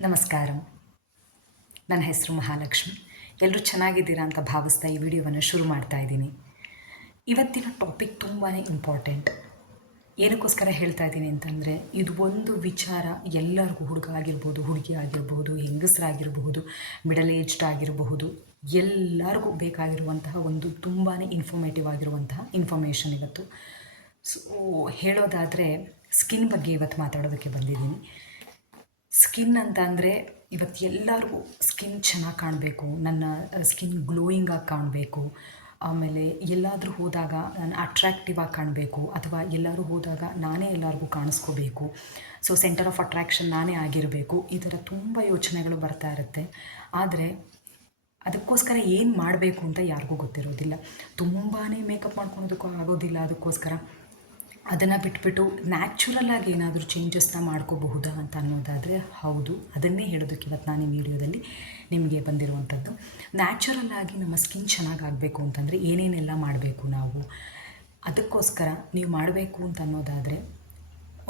ನಮಸ್ಕಾರ. ನನ್ನ ಹೆಸರು ಮಹಾಲಕ್ಷ್ಮಿ. ಎಲ್ಲರೂ ಚೆನ್ನಾಗಿದ್ದೀರಾ ಅಂತ ಭಾವಿಸ್ತಾ ಈ ವಿಡಿಯೋವನ್ನು ಶುರು ಮಾಡ್ತಾ ಇದ್ದೀನಿ. ಇವತ್ತಿನ ಟಾಪಿಕ್ ತುಂಬಾ ಇಂಪಾರ್ಟೆಂಟ್ ಏನಕ್ಕೋಸ್ಕರ ಹೇಳ್ತಾ ಇದ್ದೀನಿ ಅಂತಂದರೆ, ಇದು ಒಂದು ವಿಚಾರ ಎಲ್ಲರಿಗೂ ಹುಡುಗ ಆಗಿರ್ಬೋದು, ಹುಡುಗಿ ಆಗಿರ್ಬೋದು, ಹೆಂಗಸರಾಗಿರಬಹುದು ಮಿಡಲ್ ಏಜ್ಡ್ ಆಗಿರಬಹುದು, ಎಲ್ಲರಿಗೂ ಬೇಕಾಗಿರುವಂತಹ ಒಂದು ತುಂಬಾ ಇನ್ಫಾರ್ಮೇಟಿವ್ ಆಗಿರುವಂತಹ ಇನ್ಫಾರ್ಮೇಷನ್ ಇವತ್ತು. ಸೊ ಹೇಳೋದಾದರೆ ಸ್ಕಿನ್ ಬಗ್ಗೆ ಇವತ್ತು ಮಾತಾಡೋದಕ್ಕೆ ಬಂದಿದ್ದೀನಿ. ಸ್ಕಿನ್ ಅಂತ ಅಂದರೆ ಇವತ್ತು ಎಲ್ಲರಿಗೂ ಸ್ಕಿನ್ ಚೆನ್ನಾಗಿ ಕಾಣಬೇಕು, ನನ್ನ ಸ್ಕಿನ್ ಗ್ಲೋಯಿಂಗಾಗಿ ಕಾಣಬೇಕು, ಆಮೇಲೆ ಎಲ್ಲಾದರೂ ಹೋದಾಗ ನಾನು ಅಟ್ರ್ಯಾಕ್ಟಿವ್ ಆಗಿ ಕಾಣಬೇಕು, ಅಥವಾ ಎಲ್ಲರೂ ಹೋದಾಗ ನಾನೇ ಎಲ್ಲರಿಗೂ ಕಾಣಿಸ್ಕೋಬೇಕು, ಸೊ ಸೆಂಟರ್ ಆಫ್ ಅಟ್ರ್ಯಾಕ್ಷನ್ ನಾನೇ ಆಗಿರಬೇಕು, ಈ ಥರ ತುಂಬ ಯೋಚನೆಗಳು ಬರ್ತಾ ಇರುತ್ತೆ. ಆದರೆ ಅದಕ್ಕೋಸ್ಕರ ಏನು ಮಾಡಬೇಕು ಅಂತ ಯಾರಿಗೂ ಗೊತ್ತಿರೋದಿಲ್ಲ. ತುಂಬಾ ಮೇಕಪ್ ಮಾಡ್ಕೊಳೋದಕ್ಕೂ ಆಗೋದಿಲ್ಲ, ಅದಕ್ಕೋಸ್ಕರ ಅದನ್ನು ಬಿಟ್ಬಿಟ್ಟು ನ್ಯಾಚುರಲ್ ಆಗಿ ಏನಾದರೂ ಚೇಂಜಸ್ನ ಮಾಡ್ಕೋಬಹುದಾ ಅಂತ ಅನ್ನೋದಾದರೆ ಹೌದು. ಅದನ್ನೇ ಹೇಳೋದಕ್ಕೆ ಇವತ್ತು ನಾನು ಈ ವಿಡಿಯೋದಲ್ಲಿ ನಿಮಗೆ ಬಂದಿರುವಂಥದ್ದು. ನ್ಯಾಚುರಲ್ ಆಗಿ ನಮ್ಮ ಸ್ಕಿನ್ ಚೆನ್ನಾಗಾಗಬೇಕು ಅಂತಂದರೆ ಏನೇನೆಲ್ಲ ಮಾಡಬೇಕು ನಾವು? ಅದಕ್ಕೋಸ್ಕರ ನೀವು ಮಾಡಬೇಕು ಅಂತ ಅನ್ನೋದಾದರೆ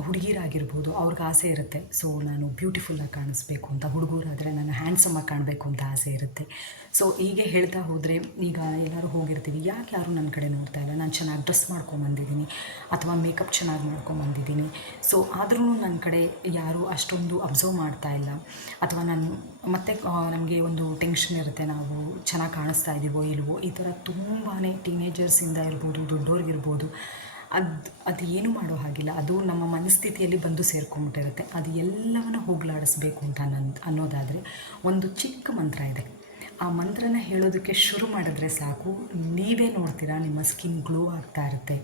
ಹುಡುಗಿರಾಗಿರ್ಬೋದು, ಅವ್ರಿಗೆ ಆಸೆ ಇರುತ್ತೆ. ಸೊ ನಾನು ಬ್ಯೂಟಿಫುಲ್ಲಾಗಿ ಕಾಣಿಸ್ಬೇಕು ಅಂತ, ಹುಡುಗರಾದರೆ ನಾನು ಹ್ಯಾಂಡ್ಸಮ್ಮಾಗಿ ಕಾಣಬೇಕು ಅಂತ ಆಸೆ ಇರುತ್ತೆ. ಸೊ ಹೀಗೆ ಹೇಳ್ತಾ ಹೋದರೆ, ಈಗ ಎಲ್ಲರೂ ಹೋಗಿರ್ತೀವಿ. ಯಾಕೆ ಯಾರು ನನ್ನ ಕಡೆ ನೋಡ್ತಾ ಇಲ್ಲ? ನಾನು ಚೆನ್ನಾಗಿ ಡ್ರೆಸ್ ಮಾಡ್ಕೊಂಬಂದಿದ್ದೀನಿ ಅಥವಾ ಮೇಕಪ್ ಚೆನ್ನಾಗಿ ಮಾಡ್ಕೊಂಬಂದಿದ್ದೀನಿ ಸೊ ಆದ್ರೂ ನನ್ನ ಕಡೆ ಯಾರು ಅಷ್ಟೊಂದು ಅಬ್ಸರ್ವ್ ಮಾಡ್ತಾ ಇಲ್ಲ. ಅಥವಾ ನಾನು, ಮತ್ತೆ ನಮಗೆ ಒಂದು ಟೆನ್ಷನ್ ಇರುತ್ತೆ. ನಾವು ಚೆನ್ನಾಗಿ ಕಾಣಿಸ್ತಾ ಇದ್ದೀವೋ ಇಲ್ವೋ, ಈ ಥರ ತುಂಬಾ ಟೀನೇಜರ್ಸಿಂದ ಇರ್ಬೋದು ದೊಡ್ಡವ್ರಿಗಿರ್ಬೋದು ಅದು ಅದು ಏನು ಮಾಡೋ ಹಾಗಿಲ್ಲ. ಅದು ನಮ್ಮ ಮನಸ್ಥಿತಿಯಲ್ಲಿ ಬಂದು ಸೇರ್ಕೊಂಡ್ಬಿಟ್ಟಿರುತ್ತೆ. ಅದು ಎಲ್ಲವನ್ನು ಹೋಗಲಾಡಿಸ್ಬೇಕು ಅಂತ ನನ್ನ ಅನ್ನೋದಾದರೆ ಒಂದು ಚಿಕ್ಕ ಮಂತ್ರ ಇದೆ. ಆ ಮಂತ್ರನ ಹೇಳೋದಕ್ಕೆ ಶುರು ಮಾಡಿದ್ರೆ ಸಾಕು. ನೀವೇ ನೋಡ್ತೀರಾ, ನಿಮ್ಮ ಸ್ಕಿನ್ ಗ್ಲೋ ಆಗ್ತಾ ಇರುತ್ತೆ.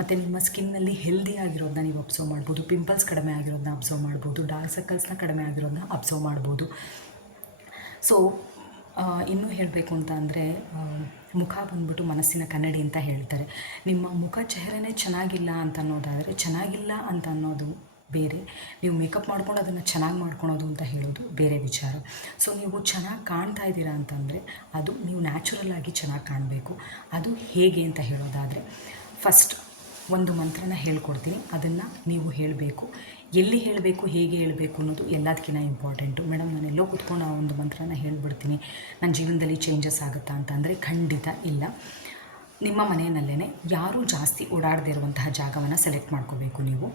ಮತ್ತು ನಿಮ್ಮ ಸ್ಕಿನ್ನಲ್ಲಿ ಹೆಲ್ದಿ ಆಗಿರೋದನ್ನ ನೀವು ಅಬ್ಸರ್ವ್ ಮಾಡ್ಬೋದು. ಪಿಂಪಲ್ಸ್ ಕಡಿಮೆ ಆಗಿರೋದನ್ನ ಅಬ್ಸರ್ವ್ ಮಾಡ್ಬೋದು. ಡಾರ್ಕ್ ಸರ್ಕಲ್ಸ್ನ ಕಡಿಮೆ ಆಗಿರೋದನ್ನ ಅಬ್ಸರ್ವ್ ಮಾಡ್ಬೋದು. ಸೊ ಇನ್ನೂ ಹೇಳಬೇಕು ಅಂತ ಅಂದರೆ ಮುಖ ಬಂದ್ಬಿಟ್ಟು ಮನಸ್ಸಿನ ಕನ್ನಡಿ ಅಂತ ಹೇಳ್ತಾರೆ. ನಿಮ್ಮ ಮುಖ ಚೆಹರೆನೇ ಚೆನ್ನಾಗಿಲ್ಲ ಅಂತ ಅನ್ನೋದಾದರೆ, ಚೆನ್ನಾಗಿಲ್ಲ ಅಂತ ಅನ್ನೋದು ಬೇರೆ. ನೀವು ಮೇಕಪ್ ಮಾಡ್ಕೊಂಡು ಅದನ್ನು ಚೆನ್ನಾಗಿ ಮಾಡ್ಕೊಳೋದು ಅಂತ ಹೇಳೋದು ಬೇರೆ ವಿಚಾರ. ಸೊ ನೀವು ಚೆನ್ನಾಗಿ ಕಾಣ್ತಾ ಇದ್ದೀರಾ ಅಂತಂದರೆ, ಅದು ನೀವು ನ್ಯಾಚುರಲ್ ಆಗಿ ಚೆನ್ನಾಗಿ ಕಾಣಬೇಕು. ಅದು ಹೇಗೆ ಅಂತ ಹೇಳೋದಾದರೆ ಫಸ್ಟ್ ಒಂದು ಮಂತ್ರನ ಹೇಳ್ಕೊಡ್ತೀನಿ. ಅದನ್ನು ನೀವು ಹೇಳಬೇಕು. ಎಲ್ಲಿ ಹೇಳಬೇಕು, ಹೇಗೆ ಹೇಳಬೇಕು ಅನ್ನೋದು ಎಲ್ಲದಕ್ಕಿಂತ ಇಂಪಾರ್ಟೆಂಟು ಮೇಡಮ್ ನಾನು ಎಲ್ಲೋ ಕೂತ್ಕೊಂಡು ಆ ಒಂದು ಮಂತ್ರನ ಹೇಳ್ಬಿಡ್ತೀನಿ. ನನ್ನ ಜೀವನದಲ್ಲಿ ಚೇಂಜಸ್ ಆಗುತ್ತಾ ಅಂತ ಅಂದರೆ ಖಂಡಿತ ಇಲ್ಲ. ನಿಮ್ಮ ಮನೆಯಲ್ಲೇ ಯಾರೂ ಜಾಸ್ತಿ ಓಡಾಡದೇ ಇರುವಂತಹ ಜಾಗವನ್ನು ಸೆಲೆಕ್ಟ್ ಮಾಡ್ಕೋಬೇಕು ನೀವು.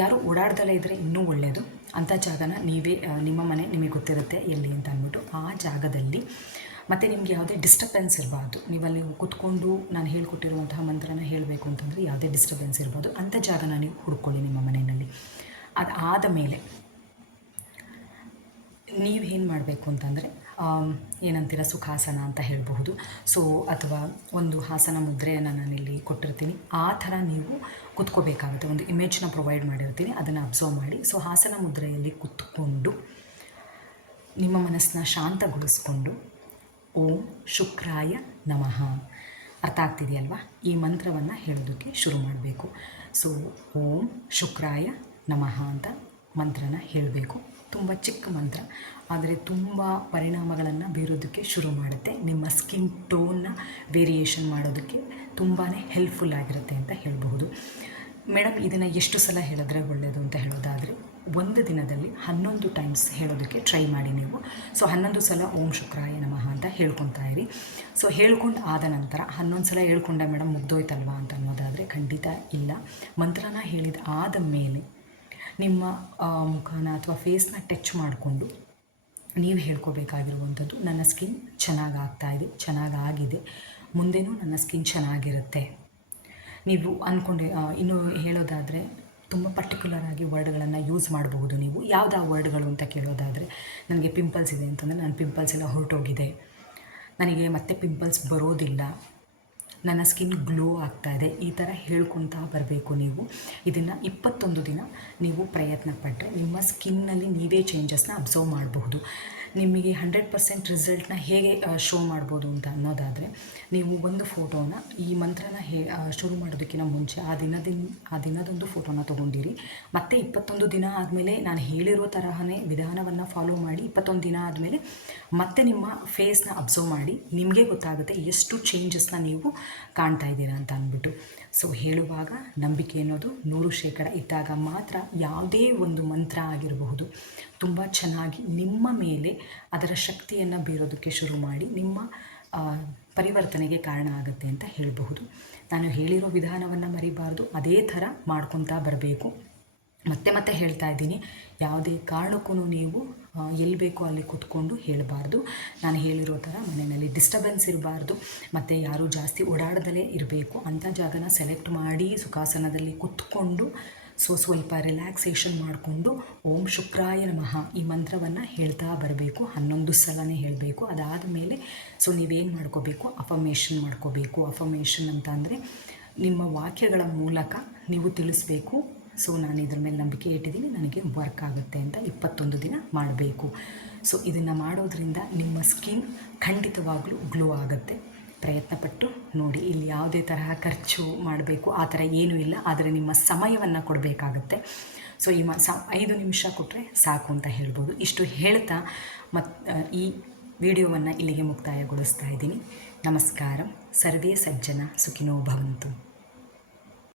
ಯಾರು ಓಡಾಡ್ದಲೇ ಇದ್ದರೆ ಇನ್ನೂ ಒಳ್ಳೆಯದು ಅಂಥ ಜಾಗನ ನೀವೇ, ನಿಮ್ಮ ಮನೆ ನಿಮಗೆ ಗೊತ್ತಿರುತ್ತೆ ಎಲ್ಲಿ ಅಂತ ಅಂದ್ಬಿಟ್ಟು ಆ ಜಾಗದಲ್ಲಿ ಮತ್ತು ನಿಮ್ಗೆ ಯಾವುದೇ ಡಿಸ್ಟರ್ಬೆನ್ಸ್ ಇರಬಾರ್ದು. ನೀವಲ್ಲಿ ಕೂತ್ಕೊಂಡು ನಾನು ಹೇಳ್ಕೊಟ್ಟಿರುವಂತಹ ಮಂತ್ರನ ಹೇಳಬೇಕು ಅಂತಂದರೆ ಯಾವುದೇ ಡಿಸ್ಟರ್ಬೆನ್ಸ್ ಇರ್ಬೋದು ಅಂಥ ಜಾಗನ ನೀವು ಹುಡ್ಕೊಳ್ಳಿ ನಿಮ್ಮ ಮನೆಯಲ್ಲಿ. ಅದು ಆದ ಮೇಲೆ ನೀವು ಏನು ಮಾಡಬೇಕು ಅಂತಂದರೆ ಏನಂತೀರ, ಸುಖಾಸನ ಅಂತ ಹೇಳಬಹುದು. ಸೊ ಅಥವಾ ಒಂದು ಹಾಸನ ಮುದ್ರೆಯನ್ನು ನಾನಿಲ್ಲಿ ಕೊಟ್ಟಿರ್ತೀನಿ. ಆ ಥರ ನೀವು ಕುತ್ಕೋಬೇಕಾಗುತ್ತೆ. ಒಂದು ಇಮೇಜ್ನ ಪ್ರೊವೈಡ್ ಮಾಡಿರ್ತೀನಿ. ಅದನ್ನು ಅಬ್ಸರ್ವ್ ಮಾಡಿ. ಸೊ ಹಾಸನ ಮುದ್ರೆಯಲ್ಲಿ ಕುತ್ಕೊಂಡು ನಿಮ್ಮ ಮನಸ್ಸನ್ನ ಶಾಂತಗೊಳಿಸ್ಕೊಂಡು ಓಂ ಶುಕ್ರಾಯ ನಮಃ. ಅರ್ಥ ಆಗ್ತಿದೆಯಲ್ವಾ ಈ ಮಂತ್ರವನ್ನು ಹೇಳೋದಕ್ಕೆ ಶುರು ಮಾಡಬೇಕು. ಸೊ ಓಂ ಶುಕ್ರಾಯ ನಮಃ ಅಂತ ಮಂತ್ರನ ಹೇಳಬೇಕು. ತುಂಬ ಚಿಕ್ಕ ಮಂತ್ರ. ಆದರೆ ತುಂಬ ಪರಿಣಾಮಗಳನ್ನು ಬೀರೋದಕ್ಕೆ ಶುರು ಮಾಡುತ್ತೆ. ನಿಮ್ಮ ಸ್ಕಿನ್ ಟೋನ್ನ ವೇರಿಯೇಷನ್ ಮಾಡೋದಕ್ಕೆ ತುಂಬಾ ಹೆಲ್ಪ್ಫುಲ್ ಆಗಿರುತ್ತೆ ಅಂತ ಹೇಳಬಹುದು. ಮೇಡಮ್, ಇದನ್ನು ಎಷ್ಟು ಸಲ ಹೇಳಿದ್ರೆ ಒಳ್ಳೆಯದು ಅಂತ ಹೇಳೋದಾದರೆ, ಒಂದು ದಿನದಲ್ಲಿ ಹನ್ನೊಂದು ಟೈಮ್ಸ್ ಹೇಳೋದಕ್ಕೆ ಟ್ರೈ ಮಾಡಿ ನೀವು. ಸೊ ಹನ್ನೊಂದು ಸಲ ಓಂ ಶುಕ್ರಾಯ ನಮಃ ಅಂತ ಹೇಳ್ಕೊತಾ ಇರಿ. ಸೊ ಹೇಳ್ಕೊಂಡು ಆದ ನಂತರ, ಹನ್ನೊಂದು ಸಲ ಹೇಳ್ಕೊಂಡ ಮೇಡಮ್ ಮುಗ್ದೋಯ್ತಲ್ವಾ ಅಂತ ಅನ್ನೋದಾದರೆ ಖಂಡಿತ ಇಲ್ಲ. ಮಂತ್ರನ ಹೇಳಿದ ಆದ ಮೇಲೆ ನಿಮ್ಮ ಮುಖನ ಅಥವಾ ಫೇಸ್ನ ಟಚ್ ಮಾಡಿಕೊಂಡು ನೀವು ಹೇಳ್ಕೋಬೇಕಾಗಿರುವಂಥದ್ದು, ನನ್ನ ಸ್ಕಿನ್ ಚೆನ್ನಾಗಿ ಆಗ್ತಾಯಿದೆ ಚೆನ್ನಾಗಾಗಿದೆ ಮುಂದೆನೂ ನನ್ನ ಸ್ಕಿನ್ ಚೆನ್ನಾಗಿರುತ್ತೆ. ನೀವು ಅಂದ್ಕೊಂಡೆ ಇನ್ನು ಹೇಳೋದಾದರೆ ತುಂಬ ಪರ್ಟಿಕ್ಯುಲರ್ ಆಗಿ ವರ್ಡ್ಗಳನ್ನು ಯೂಸ್ ಮಾಡಬಹುದು ನೀವು. ಯಾವ್ದು ಆ ವರ್ಡ್ಗಳು ಅಂತ ಕೇಳೋದಾದರೆ ನನಗೆ ಪಿಂಪಲ್ಸ್ ಇದೆ ಅಂತಂದರೆ ನನ್ನ ಪಿಂಪಲ್ಸ್ ಎಲ್ಲ ಹೊರಟೋಗಿದೆ. ನನಗೆ ಮತ್ತೆ ಪಿಂಪಲ್ಸ್ ಬರೋದಿಲ್ಲ. ನನ್ನ ಸ್ಕಿನ್ ಗ್ಲೋ ಆಗ್ತಾ ಇದೆ. ಈ ಥರ ಹೇಳ್ಕೊತಾ ಬರಬೇಕು ನೀವು. ಇದನ್ನು ಇಪ್ಪತ್ತೊಂದು ದಿನ ನೀವು ಪ್ರಯತ್ನ ಪಟ್ಟರೆ ನಿಮ್ಮ ಸ್ಕಿನ್ನಲ್ಲಿ ನೀವೇ ಚೇಂಜಸ್ನ ಅಬ್ಸರ್ವ್ ಮಾಡಬಹುದು. ನಿಮಗೆ ಹಂಡ್ರೆಡ್ ಪರ್ಸೆಂಟ್ ರಿಸಲ್ಟ್ನ ಹೇಗೆ ಶೋ ಮಾಡ್ಬೋದು ಅಂತ ಅನ್ನೋದಾದರೆ, ನೀವು ಒಂದು ಫೋಟೋನ ಈ ಮಂತ್ರನ ಹೇ ಶುರು ಮಾಡೋದಕ್ಕಿಂತ ಮುಂಚೆ ಆ ದಿನದಿಂದ ಆ ದಿನದೊಂದು ಫೋಟೋನ ತೊಗೊಂಡಿರಿ. ಮತ್ತು ಇಪ್ಪತ್ತೊಂದು ದಿನ ಆದಮೇಲೆ ನಾನು ಹೇಳಿರೋ ತರಹನೇ ವಿಧಾನವನ್ನು ಫಾಲೋ ಮಾಡಿ ಇಪ್ಪತ್ತೊಂದು ದಿನ ಆದಮೇಲೆ ಮತ್ತೆ ನಿಮ್ಮ ಫೇಸ್ನ ಅಬ್ಸರ್ವ್ ಮಾಡಿ ನಿಮಗೆ ಗೊತ್ತಾಗುತ್ತೆ ಎಷ್ಟು ಚೇಂಜಸ್ನ ನೀವು ಕಾಣ್ತಾ ಇದ್ದೀರಾ ಅಂತ ಅಂದ್ಬಿಟ್ಟು. ಸೊ ಹೇಳುವಾಗ ನಂಬಿಕೆ ಅನ್ನೋದು ನೂರು ಶೇಕಡ ಇದ್ದಾಗ ಮಾತ್ರ ಯಾವುದೇ ಒಂದು ಮಂತ್ರ ಆಗಿರಬಹುದು. ತುಂಬ ಚೆನ್ನಾಗಿ ನಿಮ್ಮ ಮೇಲೆ ಅದರ ಶಕ್ತಿಯನ್ನು ಬೀರೋದಕ್ಕೆ ಶುರು ಮಾಡಿ ನಿಮ್ಮ ಪರಿವರ್ತನೆಗೆ ಕಾರಣ ಆಗುತ್ತೆ ಅಂತ ಹೇಳಬಹುದು. ನಾನು ಹೇಳಿರೋ ವಿಧಾನವನ್ನು ಮರಿಬಾರ್ದು. ಅದೇ ಥರ ಮಾಡ್ಕೊತಾ ಬರಬೇಕು. ಮತ್ತೆ ಮತ್ತೆ ಹೇಳ್ತಾ ಇದ್ದೀನಿ. ಯಾವುದೇ ಕಾರಣಕ್ಕೂ ನೀವು ಎಲ್ಲಿ ಬೇಕೋ ಅಲ್ಲಿ ಕೂತ್ಕೊಂಡು ಹೇಳಬಾರ್ದು. ನಾನು ಹೇಳಿರೋ ಥರ ಮನೆಯಲ್ಲಿ ಡಿಸ್ಟರ್ಬೆನ್ಸ್ ಇರಬಾರ್ದು. ಮತ್ತು ಯಾರೂ ಜಾಸ್ತಿ ಓಡಾಡದಲೇ ಇರಬೇಕು. ಅಂಥ ಜಾಗನ ಸೆಲೆಕ್ಟ್ ಮಾಡಿ ಸುಖಾಸನದಲ್ಲಿ ಕೂತ್ಕೊಂಡು ಸೊ ಸ್ವಲ್ಪ ರಿಲ್ಯಾಕ್ಸೇಷನ್ ಮಾಡಿಕೊಂಡು ಓಂ ಶುಕ್ರಾಯ ನಮಃ ಈ ಮಂತ್ರವನ್ನು ಹೇಳ್ತಾ ಬರಬೇಕು. ಹನ್ನೊಂದು ಸಲನೇ ಹೇಳಬೇಕು. ಅದಾದ ಮೇಲೆ ಸೊ ನೀವೇನು ಮಾಡ್ಕೋಬೇಕು? ಅಫಮೇಷನ್ ಮಾಡ್ಕೋಬೇಕು. ಅಫಮೇಷನ್ ಅಂತ ಅಂದರೆ ನಿಮ್ಮ ವಾಕ್ಯಗಳ ಮೂಲಕ ನೀವು ತಿಳಿಸ್ಬೇಕು. ಸೊ ನಾನು ಇದ್ರ ಮೇಲೆ ನಂಬಿಕೆ ಇಟ್ಟಿದ್ದೀನಿ. ನನಗೆ ವರ್ಕ್ ಆಗುತ್ತೆ ಅಂತ ಇಪ್ಪತ್ತೊಂದು ದಿನ ಮಾಡಬೇಕು. ಸೊ ಇದನ್ನು ಮಾಡೋದ್ರಿಂದ ನಿಮ್ಮ ಸ್ಕಿನ್ ಖಂಡಿತವಾಗ್ಲೂ ಗ್ಲೋ ಆಗುತ್ತೆ. ಪ್ರಯತ್ನಪಟ್ಟು ನೋಡಿ, ಇಲ್ಲಿ ಯಾವುದೇ ತರಹ ಖರ್ಚು ಮಾಡಬೇಕು, ಆ ಥರ ಏನೂ ಇಲ್ಲ. ಆದರೆ ನಿಮ್ಮ ಸಮಯವನ್ನು ಕೊಡಬೇಕಾಗತ್ತೆ. ಸೊ ಈ ಮ, ಸ, ಐದು ನಿಮಿಷ ಕೊಟ್ಟರೆ ಸಾಕು ಅಂತ ಹೇಳ್ಬೋದು. ಇಷ್ಟು ಹೇಳ್ತಾ ಮತ್ ಈ ವಿಡಿಯೋವನ್ನು ಇಲ್ಲಿಗೆ ಮುಕ್ತಾಯಗೊಳಿಸ್ತಾ ಇದ್ದೀನಿ. ನಮಸ್ಕಾರ. ಸರ್ವೇ ಸಜ್ಜನ ಸುಖಿನೋ ಭವಂತು.